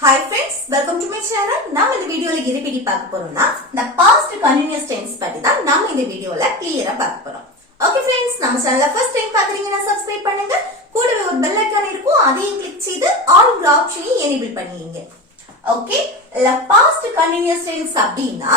Hi friends, welcome to my channel. நாம இந்த வீடியோல எதை பத்தி பார்க்க போறோம்னா the past continuous tense பத்தி தான் நாம இந்த வீடியோல கிளியரா பார்க்க போறோம். Okay friends, நம்ம சேனலை first time பாக்குறீங்கன்னா subscribe பண்ணுங்க. கூடவே ஒரு bell icon இருக்கும், அதையும் click செய்து all ஆப்ஷனையும் enable பண்ணிடுங்க. Okay, the past continuous tense அப்படினா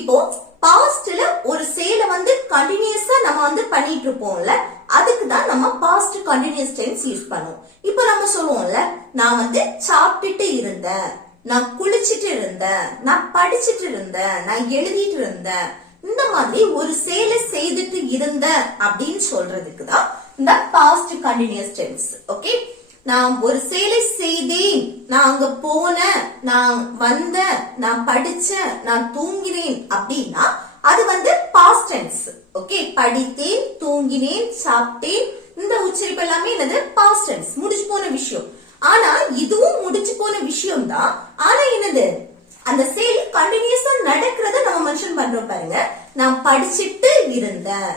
இப்போ pastல ஒரு செயலை கண்டினியூஸா நம்ம பண்ணிட்டு இருப்போம்ல, அதுக்கு தான் நம்ம past continuous tense யூஸ் பண்ணுவோம். இப்போ நம்ம சொல்லுவோம்ல, நான் சாப்பிட்டுட்டு இருந்தேன், நான் குளிச்சிட்டு இருந்தேன், நான் படிச்சிட்டு இருந்தேன், நான் எழுதிட்டு இருந்தேன், இந்த மாதிரி ஒரு செயலை செய்துட்டு இருந்தேன் அப்படின்னு சொல்றதுக்கு தான் இந்த past continuous tense. ஓகே, நான் ஒரு செயலை செய்தேன், நான் அங்க போனேன், நான் வந்தேன், நான் படிச்சேன், நான் தூங்கினேன் அப்படின்னா அது past tense. ஓகே, படித்தேன், தூங்கினேன், சாப்பிட்டேன், இந்த உச்சரிப்பு எல்லாமே என்னது past tense, முடிச்சு போன விஷயம். ஆனா இதுவும் முடிச்சு போன விஷயம் தான். ஆனா என்னது, அந்த செயல் கண்டினியூஸா நடக்கிறத நம்ம மென்ஷன் பண்றோம் பாருங்க. நான் படிச்சிட்டு இருந்தேன்,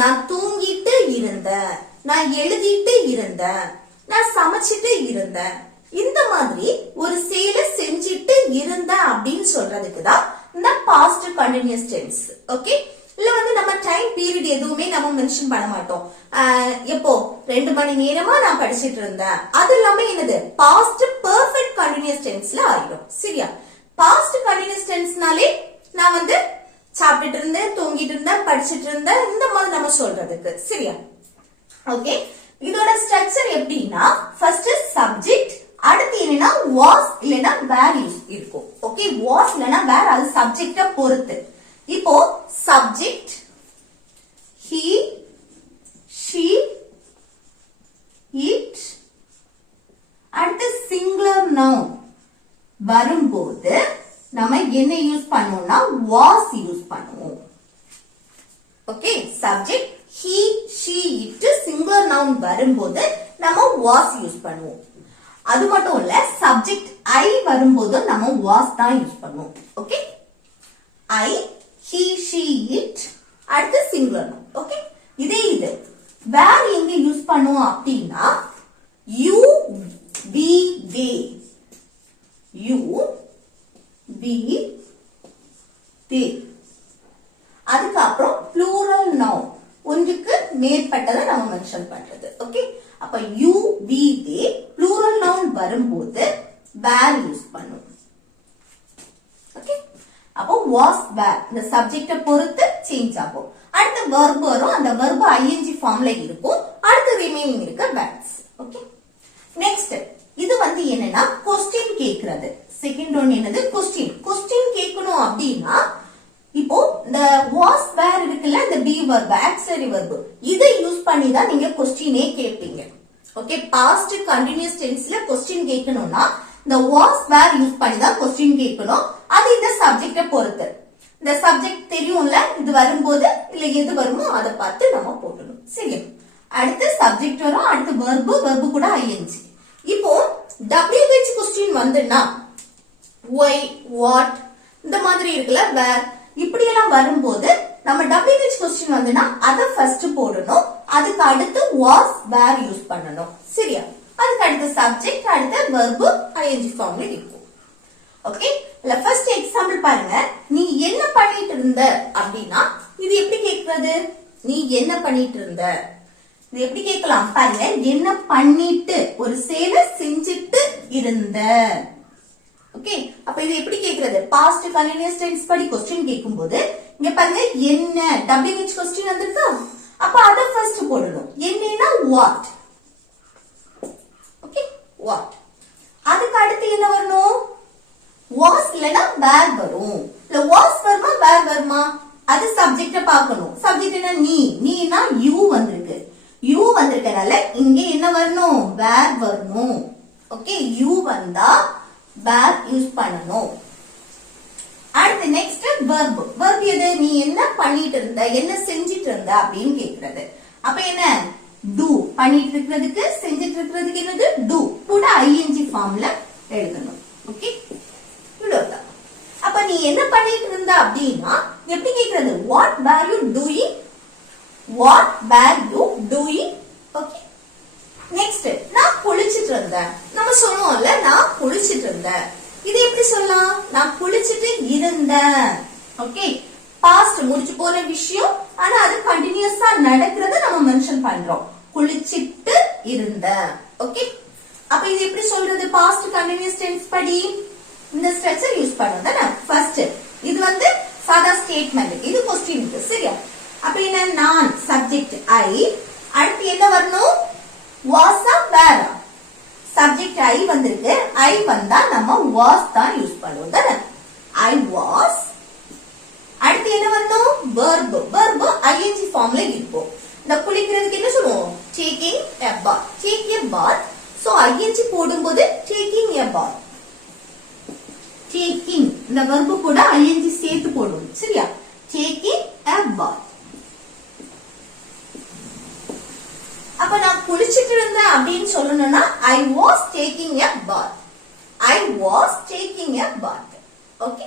நான் தூங்கிட்டு இருந்தேன், நான் எழுதிட்டு இருந்தேன், நான் சமைச்சிட்டு இருந்தேன், இந்த மாதிரி ஒரு செயலை செஞ்சிட்டு இருந்தேன் அப்படின்னு சொல்றதுக்கு தான் இந்த past continuous tense. ஓகே, இல்ல நம்ம டைம் பீரியட் எதுவுமே நம்ம மென்ஷன் பண்ண மாட்டோம். எப்போ 2 மணி நேரமா நான் படிச்சிட்டு இருந்தேன், அது எல்லாமே என்னது past perfect continuous tenseல ஆயிடும். சரியா, past continuous tenseனாலே நான் சாப்பிட்டுட்டு இருந்தேன், தூங்கிட்டு இருந்தேன், படிச்சிட்டு இருந்தேன், இந்த மாதிரி நம்ம சொல்றதுக்கு. சரியா, ஓகே. இதோட ஸ்ட்ரக்சர் எப்படின்னா, ஃபர்ஸ்ட் சப்ஜெக்ட், அடுத்து என்னன்னா was இல்லனா were இருக்கும். ஓகே, was இல்லனா were அது சப்ஜெக்ட்ட பொறுத்து. இப்போ சப்ஜெக்ட் he, she, it, அடுத்து சிங்குலர் நவுன் வரும்போது நம்ம என்ன யூஸ் பண்ணுவோம்னா was யூஸ் பண்ணுவோம். Okay, subject he, she, it singular noun வரும்போது நம்ம was யூஸ் பண்ணுவோம். அது மட்டும் இல்ல, சப்ஜெக்ட் I வரும்போது நம்ம was தான் யூஸ் பண்ணுவோம். Okay, I, he, she, it, அடுத்து சிங்குலர் நவுன். ஓகே, இதே இது where எங்க யூஸ் பண்ணுவோம் அப்படின்னா you, we, they, you, we, they, அதுக்கு அப்புறம் plural noun, ஒன்றுக்கு மேற்பட்டதை நம்ம மென்ஷன் பண்றது. ஓகே, அப்ப you, we, they plural noun வரும்போது were யூஸ் பண்ணுவோம். ஓகே, அப்போ was were இந்த சப்ஜெக்ட பொறுத்து சேஞ்ச் ஆகும். அடுத்து verb வரும், அந்த verb ing ஃபார்ம்ல இருக்கும். அடுத்து ரிமைனிங் இருக்க verbs. ஓகே, நெக்ஸ்ட் இது என்னன்னா क्वेश्चन கேக்குறது. செகண்ட் ஒன் என்னது क्वेश्चन. क्वेश्चन கேட்கணும் அப்படின்னா இப்போ இந்த was were இருக்குல்ல, இந்த be verb auxiliary verb இதை யூஸ் பண்ணி தான் நீங்க क्वेश्चनே கேட்பீங்க. ஓகே, past continuous tenseல क्वेश्चन கேட்கணும்னா இந்த was were யூஸ் பண்ணி தான் क्वेश्चन கேட்கணும். அது இந்த சப்ஜெக்ட்ட பொறுத்து. இந்த சப்ஜெக்ட் தெரியும்ல, இது வரும்போது இல்ல எது வருமோ அதை பார்த்து நம்ம போடணும். சரி, அடுத்து சப்ஜெக்ட் வரும், அடுத்து verb, verb கூட ing. இப்போ WH क्वेश्चन வந்துனா why, what இந்த மாதிரி இருக்குல்ல, where இப்படி எல்லாம் வரும்போது நம்ம WH क्वेश्चन வந்துனா அத ஃபர்ஸ்ட் போடணும். அதுக்கு அடுத்து was were யூஸ் பண்ணணும். சரியா, அதுக்கு அடுத்து சப்ஜெக்ட், அடுத்து verb ing ஃபார்ம்ல இருக்கும். ஓகே, இல்ல ஃபர்ஸ்ட் எக்ஸாம்பிள் பாருங்க. நீ என்ன பண்ணிட்டு இருந்த அப்படின்னா இது எப்படி கேக்குறது, நீ என்ன பண்ணிட்டு இருந்த, இது எப்படி கேட்கலாம் பாருங்க. என்ன பண்ணிட்டு ஒரு செயலை செஞ்சிட்டு இருந்த. ஓகே, அப்ப இது எப்படி கேக்குறது, past continuous tense படி क्वेश्चन கேக்கும்போது இங்க பாருங்க என்ன WH क्वेश्चन வந்திருக்கா, அப்ப அத ஃபர்ஸ்ட் போடணும். என்னன்னா what. Okay, what. அதுக்கு அடுத்து என்ன வரணும், was இல்லனா were வரும். இல்ல was வருமா were வருமா, அது சப்ஜெக்ட்ட பார்க்கணும். சப்ஜெக்ட் என்ன, நீ, நீனா you வந்திருக்கு. you வந்திருக்கனால இங்க என்ன வரணும், were வரணும். ஓகே, you வந்தா were யூஸ் பண்ணணும். அடுத்து நெக்ஸ்ட் verb. verb எது, நீ என்ன பண்ணிட்டு இருந்த, என்ன செஞ்சிட்டு இருந்த அப்படின்னு கேக்குறது. அப்ப என்ன do, பண்ணிட்டு இருக்கிறதுக்கு செஞ்சிட்டு இருக்கிறதுக்கு என்னது do, கூட ing ஃபார்ம்ல எழுதணும். ஓகே, இவ்வளவுதான். அப்ப நீ என்ன பண்ணிட்டு இருந்த அப்படின்னா எப்படி கேக்குறது, what were you doing, what were you doing. Okay, next நான் குளிச்சிட்டு இருந்தேன். நம்ம சொல்லுவோம்ல, நான் குளிச்சிட்டு இருந்தேன். இது எப்படி சொல்லலாம்? நான் குளிச்சிட்டு இருந்தேன். ஓகே, பாஸ்ட் முடிச்சு போற விஷயம், ஆனா அது கண்டினியூஸா நடக்கிறத நம்ம மென்ஷன் பண்றோம். குளிச்சிட்டு இருந்தேன். ஓகே, அப்ப இது எப்படி சொல்றது? பாஸ்ட் கண்டினியூஸ் டென்ஸ் படி இந்த ஸ்ட்ரக்சர் யூஸ் பண்ணுவோம் தானே. ஃபர்ஸ்ட் இது வந்து சாதா ஸ்டேட்மெண்ட், இது क्वेश्चन. சரியா? அப்ப என்ன? நான் சப்ஜெக்ட் ஐ, அடுத்து என்ன வரணும்? was ஆ were ஆ? சப்ஜெக்ட் ஐ வந்திருக்கு, ஐ வந்தா நம்ம was தான் யூஸ் பண்ணுவோம் தானே. I was. அடுத்து என்ன வரணும்? verb. verb ing ஃபார்ம்ல இருக்கும். இந்த குளிக்கிறதுக்கு என்ன சொல்லுவோம்? taking a bath. take a bath. so ing போடும்போது taking a bath. taking இந்த verb கூட ing சேர்த்து போடுவோம். சரியா? taking a bath. அப்ப நான் குளிச்சிட்டு இருந்தேன் அப்படின்னு சொல்லணும்னா I was taking a bath. I was taking a bath. Okay,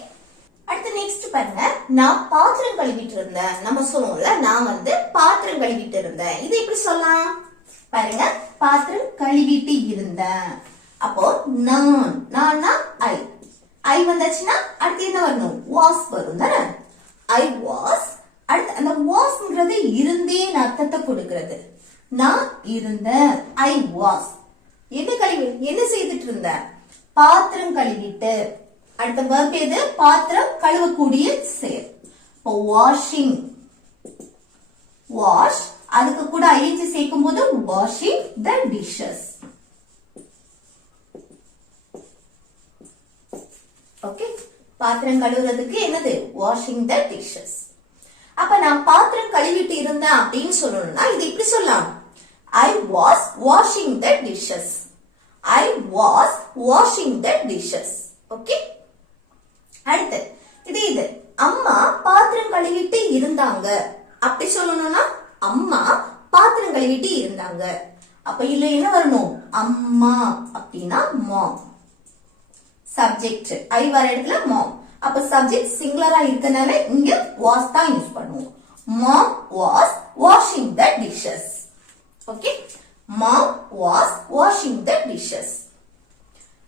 அடுத்து நெக்ஸ்ட் பாருங்க. நான் பாத்திரம் கழுவிட்டு இருந்தேன். நம்ம சொல்லுவோம்ல, நான் வந்து பாத்திரம் கழுவிட்டு இருந்தேன். இது எப்படி சொல்லலாம்? பாருங்க, பாத்திரம் கழுவிட்டு இருந்தேன். அப்போ நான்னா ஐ வந்தாச்சுன்னா அடுத்து என்ன வரணும்? was வரும் தானே. I was. அடுத்து அந்த wasங்கிறது இருந்தேன் அர்த்தத்தை கொடுக்கிறது. நான் இருந்தேன். I was. என்ன செய்துட்டு இருந்த? பாத்திரம் கழுவிட்டு. அடுத்த verb எது? பாத்திரம் கழுவக்கூடிய செயல். washing. wash, அதுக்கு கூட ing சேர்க்கும் போது washing the dishes. ஓகே, பாத்திரம் கழுவுறதுக்கு என்னது? washing the dishes. அப்ப நான் பாத்திரம் கழுவிட்டு இருந்தேன் அப்படின்னு சொல்லணும்னா இது இப்படி சொல்லலாம். I was washing the dishes. I was washing the dishes. Okay, அடுத்து இது அம்மா பாத்திரம் கழுவிட்டு இருந்தாங்க அப்படி சொல்லணும்னா அம்மா பாத்திரம் கழுவிட்டு இருந்தாங்க. அப்ப இல்ல என்ன வரணும்? அம்மா அப்படின்னா mom. சப்ஜெக்ட் ஐ வர இடத்துல mom. அப்ப சப்ஜெக்ட் சிங்குலரா இருக்கனால இங்க was தான் யூஸ் பண்ணுவோம். mom was washing the dishes. Okay, mom was washing the dishes.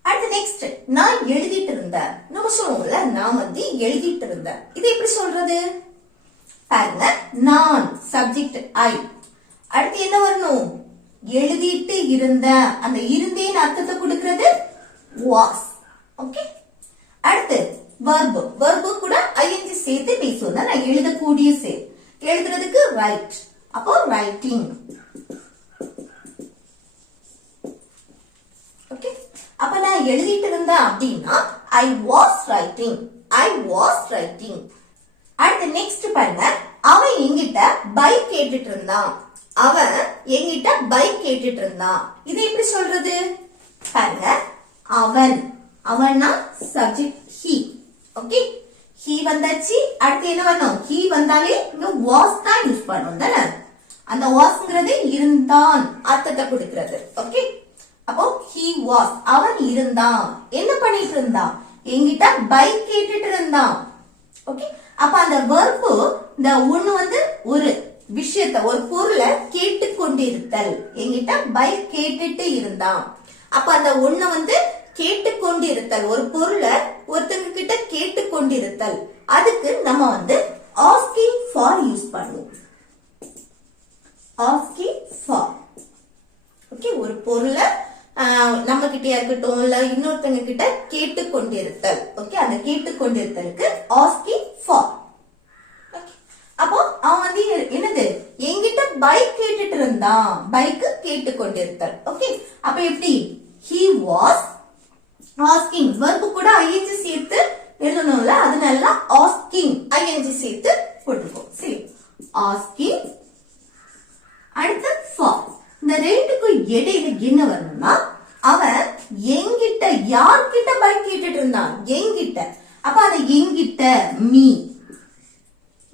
அடுத்து நெக்ஸ்ட், நான் எழுதிட்டு இருந்தேன். நம்ம சொல்லுவோம்ல, நான் வந்து எழுதிட்டு இருந்தேன். இது எப்படி சொல்றது? பாருங்க, நான் சப்ஜெக்ட் ஐ, அடுத்து என்ன வரணும்? எழுதிட்டு இருந்தேன். அந்த இருந்தேன் அர்த்தத்தை கொடுக்கிறது was. ஓகே, அடுத்து verb கூட ing சேர்த்து பேசுவோம். நான் எழுதக்கூடிய செயல். எழுதுறதுக்கு write. அப்போ writing. ஓகே, அப்ப நான் எழுதிட்டு இருந்தேன் அப்படின்னா I was writing. I was writing. அடுத்து நெக்ஸ்ட் பாருங்க, அவன் என்கிட்ட பைக் கேட்டுட்டு இருந்தான். அவன் என்கிட்ட பைக் கேட்டுட்டு இருந்தான். இது எப்படி சொல்றது? பாருங்க, அவன்னா சப்ஜெக்ட் he. ஓகே, he வந்தாச்சு. அடுத்து என்ன வரணும்? he வந்தாலே இங்க was தான் யூஸ் பண்ணணும் தானே. அந்த wasங்கிறது இருந்தான் அர்த்தத்தை கொடுக்கிறது. ஓகே, அப்போ he was, அவன் இருந்தான். என்ன பண்ணிட்டு இருந்தான்? என்கிட்ட பைக் கேட்டுட்டு இருந்தான். ஓகே, அப்ப அந்த verb இந்த ஒண்ணு வந்து ஒரு விஷயத்தை, ஒரு பொருளை கேட்டுக்கொண்டிருத்தல். என்கிட்ட பைக் கேட்டுட்டு இருந்தான். அப்ப அந்த ஒண்ணு வந்து கேட்டுக்கொண்டிருத்தல், ஒரு பொருளை ஒருத்தங்க கிட்ட கேட்டுக்கொண்டிருத்தல். அதுக்கு நம்ம வந்து asking for யூஸ் பண்ணுவோம். asking for. ஓகே, ஒரு பொருளை நம்ம கிட்டே இருக்கட்டும் இல்ல இன்னொருத்தங்க கிட்ட கேட்டுக்கொண்டிருத்தல். ஓகே, அந்த கேட்டுக்கொண்டிருத்தலுக்கு asking for. அப்போ அவன் வந்து என்னது? என்கிட்ட பைக் கேட்டுட்டு இருந்தான். பைக் கேட்டுக்கொண்டிருத்தல். ஓகே, அப்ப எப்படி? he was asking. verb கூட ing சேர்த்து எழுதணும்ல, அதனால asking ing சேர்த்து போட்டுக்கோம். சரி, asking. அடுத்து for. இந்த ரெண்டுக்கு இடையில என்ன வரணும்னா, அவன் என்கிட்ட யார்கிட்ட பைக் கேட்டுட்டு இருந்தான்? என்கிட்ட. அப்ப அது என்கிட்ட me.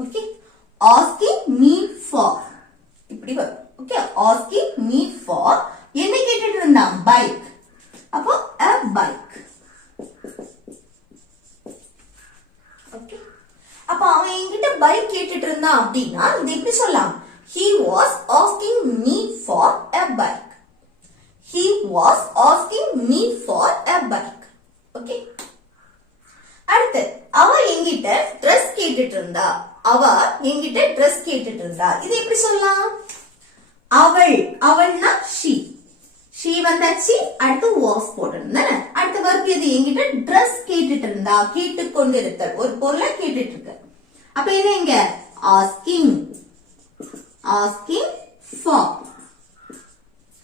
Okay, asking me for. இப்படி வரும். Okay, asking me for. என்ன கேட்டுட்டு இருந்தான்? பைக். அப்போ a bike. ஓகே, அப்ப அவன் என்கிட்ட பைக் கேட்டுட்டு இருந்தான் அப்படின்னா இது எப்படி சொல்லலாம்? He was asking me for a bike. He was asking me for a bike. Okay. கேட்டுட்டு இருந்தா. அவ என்கிட்ட Dress கேட்டுட்டு இருந்தா. இது எப்படி சொல்லலாம்? அவள், அவள்னா she. she வந்தாச்சு, அடுத்து was போட்டிருந்தேன். அடுத்த verb எது? என்கிட்ட Dress கேட்டுட்டு இருந்தா. கேட்டுக்கொண்டு இருத்தல், ஒரு பொருளை கேட்டுட்டு இருக்க. அப்ப என்ன இங்க? asking, asking for.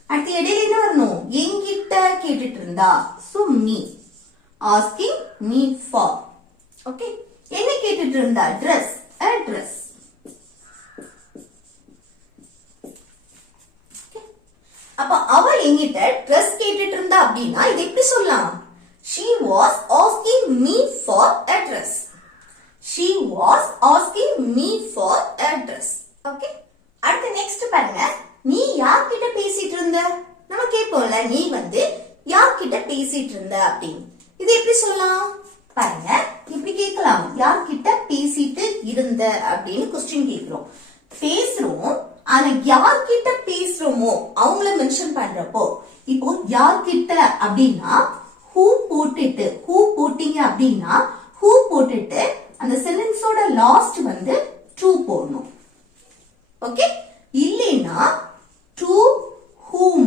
அடுத்து இடையில என்ன வரணும்? என்கிட்ட கேட்டுட்டு இருந்தா. so me, asking me for. okay, என்ன கேட்டுட்டு இருந்தா? Dress, a dress. அப்ப அவ என்கிட்ட Dress கேட்டுட்டு இருந்தா அப்படின்னா இது எப்படி சொல்லலாம்? she was asking me for a dress. she was asking me for a dress. okay, அடுத்து நெக்ஸ்ட் பாருங்க. நீ யார்கிட்ட பேசிட்டு இருந்த? நம்ம கேட்போம்ல, நீ வந்து யார்கிட்ட பேசிட்டு இருந்த அப்படின்னு. இது எப்படி சொல்லலாம்? பாருங்க, இப்படி கேட்கலாம். யார்கிட்ட பேசிட்டு இருந்த அப்படின்னு क्वेश्चन கேக்குறோம். பேசுறோம், ஆனா யார்கிட்ட பேசுறோமோ அவங்கள மென்ஷன் பண்றப்போ, இப்போ யார்கிட்ட அப்படின்னா who போட்டுட்டு, who போட்டீங்க அப்படின்னா who போட்டுட்டு அந்த சென்டென்ஸோட லாஸ்ட் வந்து to போடணும். ஓகே, இல்லைன்னா to whom.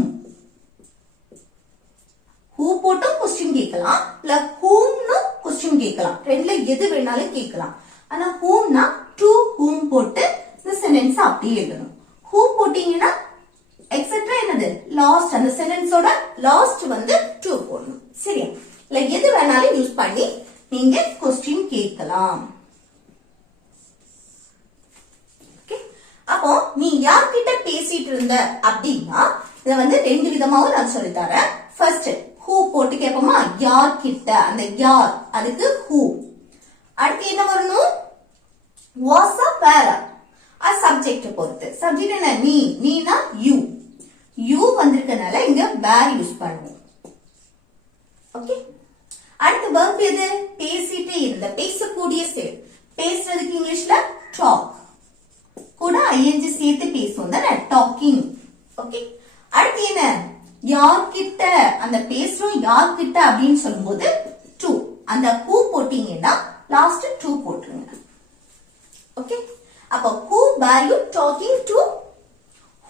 who போட்டு क्वेश्चन கேட்கலாம், இல்ல whom னு क्वेश्चन கேட்கலாம். ரெண்டுல எது வேணாலும் கேட்கலாம். ஆனா whom னா to whom போட்டு இந்த சென்டென்ஸ் அப்படியே எழுதணும். who போட்டீங்கன்னா எக்ஸெட்ரா என்னது? லாஸ்ட், அந்த சென்டென்ஸோட லாஸ்ட் வந்து to போடணும். சரியா? இல்ல எது வேணாலும் யூஸ் பண்ணி நீங்க क्वेश्चन கேட்கலாம். அப்போ நீ யார்கிட்ட பேசிட்டு இருந்த அப்படின்னா இத வந்து ரெண்டு விதமாவும் நான் சொல்லி தரேன். ஃபர்ஸ்ட் who போட்டு கேட்போமா? யார்கிட்ட, அந்த யார் அதுக்கு who. அடுத்து என்ன வரணும்? was a were. அது சப்ஜெக்ட் பொறுத்து. சப்ஜெக்ட் என்ன? நீ, நீனா you. you வந்திருக்கனால இங்க were யூஸ் பண்ணுவோம். ஓகே, அடுத்து verb எது? பேசிட்டு இருந்த, பேசக்கூடிய செயல். பேசுறதுக்கு இங்கிலீஷ்ல talk. கூட ing சேர்த்து பேசுவோம் தானே, டாக்கிங். ஓகே, அடுத்து என்ன? யார்கிட்ட, அந்த பேசுறோம் யார்கிட்ட அப்படின்னு சொல்லும்போது to. அந்த who போட்டீங்கன்னா லாஸ்ட் to போட்டுருங்க. ஓகே, அப்ப who were you talking to?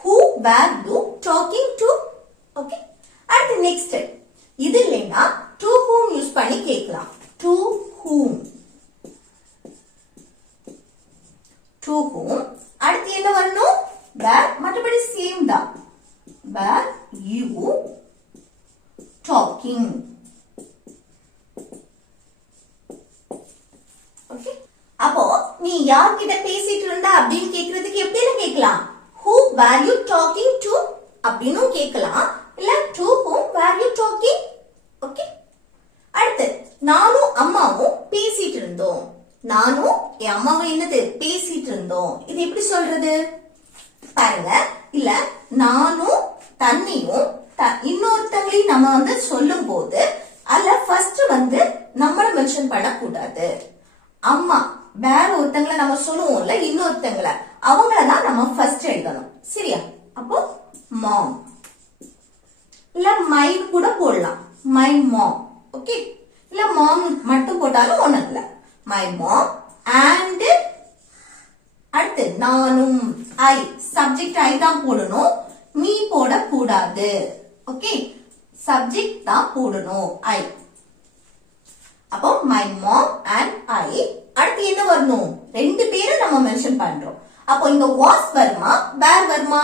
who were you talking to? Okay, அடுத்து நெக்ஸ்ட். இது இல்லைன்னா to whom யூஸ் பண்ணி கேட்கலாம். to whom, to whom. அடுத்து என்ன வரணும்? where. மற்றபடி சேம் தான். were you talking? ஓகே, அப்போ நீ யார்கிட்ட பேசிட்டு இருந்தா அப்படின்னு கேக்குறதுக்கு எப்படி கேட்கலாம்? who were you talking to அப்படின்னு கேட்கலாம், இல்ல to whom were you talking? Okay, அடுத்து நானும் அம்மாவும் பேசிட்டு இருந்தோம். நானும் என் அம்மாவும் என்னது? பேசிட்டு இருந்தோம். இது எப்படி சொல்றது? பாருங்க, இல்ல நானும் தண்ணியும் இன்னொருத்தங்களையும் நம்ம வந்து சொல்லும் போது அல்ல ஃபர்ஸ்ட் வந்து நம்மள மென்ஷன் பண்ணக்கூடாது. அம்மா வேற ஒருத்தங்களை நம்ம சொல்லுவோம்ல, இன்னொருத்தங்களை, அவங்களதான் நம்ம ஃபர்ஸ்ட் எழுதணும். சரியா? அப்போ மாம், இல்ல மை கூட போடலாம், மை மாம். ஓகே, இல்ல மாம் மட்டும் போட்டாலும் ஒண்ணும் இல்ல. மை மாம் அண்ட் அடுத்து நானும், ஐ. சப்ஜெக்ட் ஐ தான் போடணும், மீ போடக்கூடாது. ஓகே, சப்ஜெக்ட் தான் போடணும், ஐ. அப்போ மை மாம் அண்ட் ஐ. அடுத்து என்ன வரணும்? ரெண்டு பேரும் நம்ம மென்ஷன் பண்றோம். அப்போ இங்க வாஸ் வருமா, வேர் வருமா?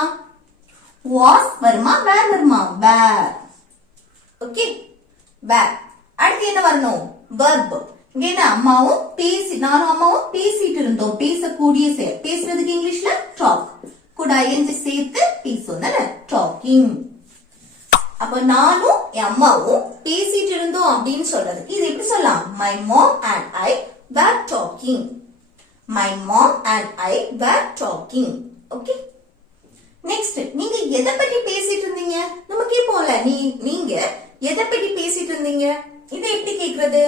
வாஸ் வருமா, வேர் வருமா? வேர். ஓகே, வேர். அடுத்து என்ன வரணும்? verb. இங்க என்ன? அம்மாவும் நானும் அம்மாவும் பேசிட்டு இருந்தோம். பேசக்கூடிய செயல். பேசுறதுக்கு இங்கிலீஷ்ல டாக். கூட ing சேர்த்து பேசுவோம் தானே, டாக்கிங். அப்ப நானும் என் அம்மாவும் பேசிட்டு இருந்தோம் அப்படின்னு சொல்றதுக்கு இது எப்படி சொல்லலாம்? my mom and I were talking. my mom and I were talking. Okay, next. நீங்க எதை பத்தி பேசிட்டு இருந்தீங்க? நம்ம கேட்போம்ல, நீங்க எதை பத்தி பேசிட்டு இருந்தீங்க? இதை எப்படி கேக்குறது?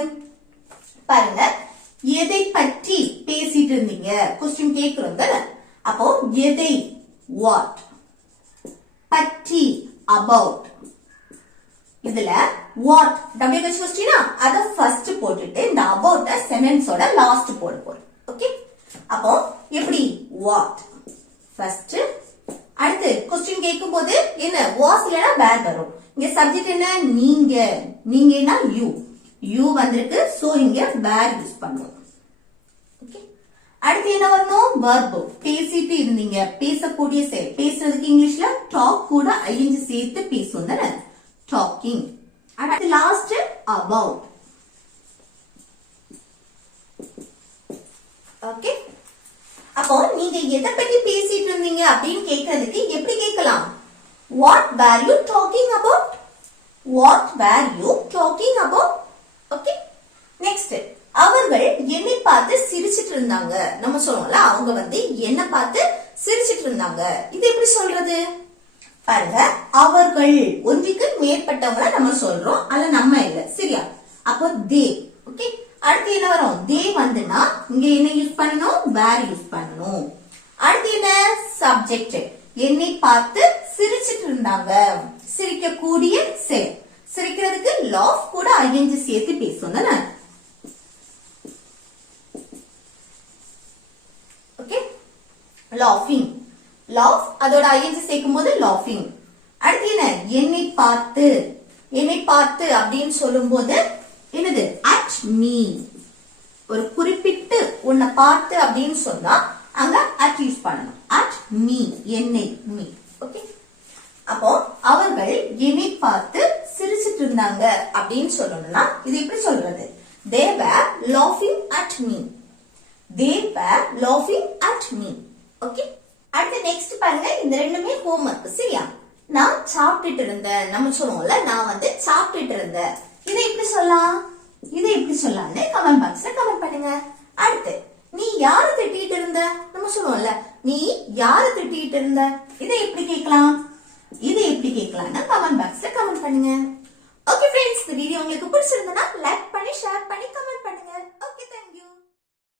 பாருங்க, எதை பற்றி பேசிட்டு இருந்தீங்க क्वेश्चन கேக்குறோம் தானே. அப்போ எதை, what, பற்றி, about. இதுல what w வச்சு क्वेश्चन அத ஃபர்ஸ்ட் போட்டுட்டு இந்த about சென்டென்ஸோட லாஸ்ட் போட போறோம். ஓகே, சப்ஜெக்ட் என்ன நீங்க நீங்கன்னா யூ வந்திருக்கு சோ இங்க வேர் யூஸ் பண்ணுவோம் ஓகே அடுத்து என்ன வரணும் verb பேசிட்டு இருந்தீங்க பேசக்கூடிய செயல் பேசுறதுக்கு இங்கிலீஷ்ல டாக் கூட ing சேர்த்து பேசுவோம் தானே டாக்கிங் அடுத்து லாஸ்ட் about ஓகே அப்போ நீங்க எதை பத்தி பேசிட்டு இருந்தீங்க அப்படின்னு கேக்குறதுக்கு எப்படி கேட்கலாம் what were you talking about what were you talking about okay next அவர்கள் என்னை பார்த்து சிரிச்சிட்டு இருந்தாங்க நம்ம சொல்லுவோம்ல அவங்க வந்து என்ன பார்த்து சிரிச்சிட்டு இருந்தாங்க இது எப்படி சொல்றது பாருங்க அவர்கள் ஒன்றுக்கு மேற்பட்டவங்கள நம்ம சொல்றோம் அல்ல நம்ம இல்ல சரியா அப்போ தே ஓகே அடுத்து என்ன வரும் தே வந்துனா இங்க என்ன யூஸ் பண்ணணும் வேர் யூஸ் பண்ணணும் அடுத்து என்ன சப்ஜெக்ட் என்னை பார்த்து சிரிச்சிட்டு இருந்தாங்க சிரிக்கக்கூடிய செயல் சிரிக்கிறதுக்கு லாஃப் கூட ing சேர்த்து பேசுவோம் தானே ஓகே லாஃபிங் லாஃப் அதோட ing சேர்க்கும் போது லாஃபிங் அடுத்து என்ன என்னை பார்த்து அப்படின்னு சொல்லும் போது என்னது at me ஒரு குறிப்பிட்டு உன்னை பார்த்து அப்படின்னு சொன்னா அங்க at யூஸ் பண்ணணும் at me என்னை me ஓகே அப்போ அவர்கள் என்னை பார்த்து சிரிச்சிட்டு இருந்தாங்க அப்படின்னு சொல்லணும்னா இது எப்படி சொல்றது they were laughing at me they were laughing at me okay அடுத்து நெக்ஸ்ட் பாருங்க இந்த ரெண்டுமே ஹோம்வொர்க் சரியா நான் சாப்பிட்டுட்டு இருந்தேன் நம்ம சொல்லுவோம்ல நான் வந்து சாப்பிட்டுட்டு இருந்தேன் இதை எப்படி சொல்லலாம்னு கமெண்ட் பாக்ஸ்ல கமெண்ட் பண்ணுங்க அடுத்து நீ யார திட்டிட்டு இருந்த நம்ம சொல்லுவோம்ல நீ யார திட்டிட்டு இருந்த இதை எப்படி கேட்கலாம்னு கமெண்ட் பாக்ஸ்ல கமெண்ட் பண்ணுங்க ஓகே ஃப்ரெண்ட்ஸ் இந்த வீடியோ உங்களுக்கு பிடிச்சிருந்தா லைக்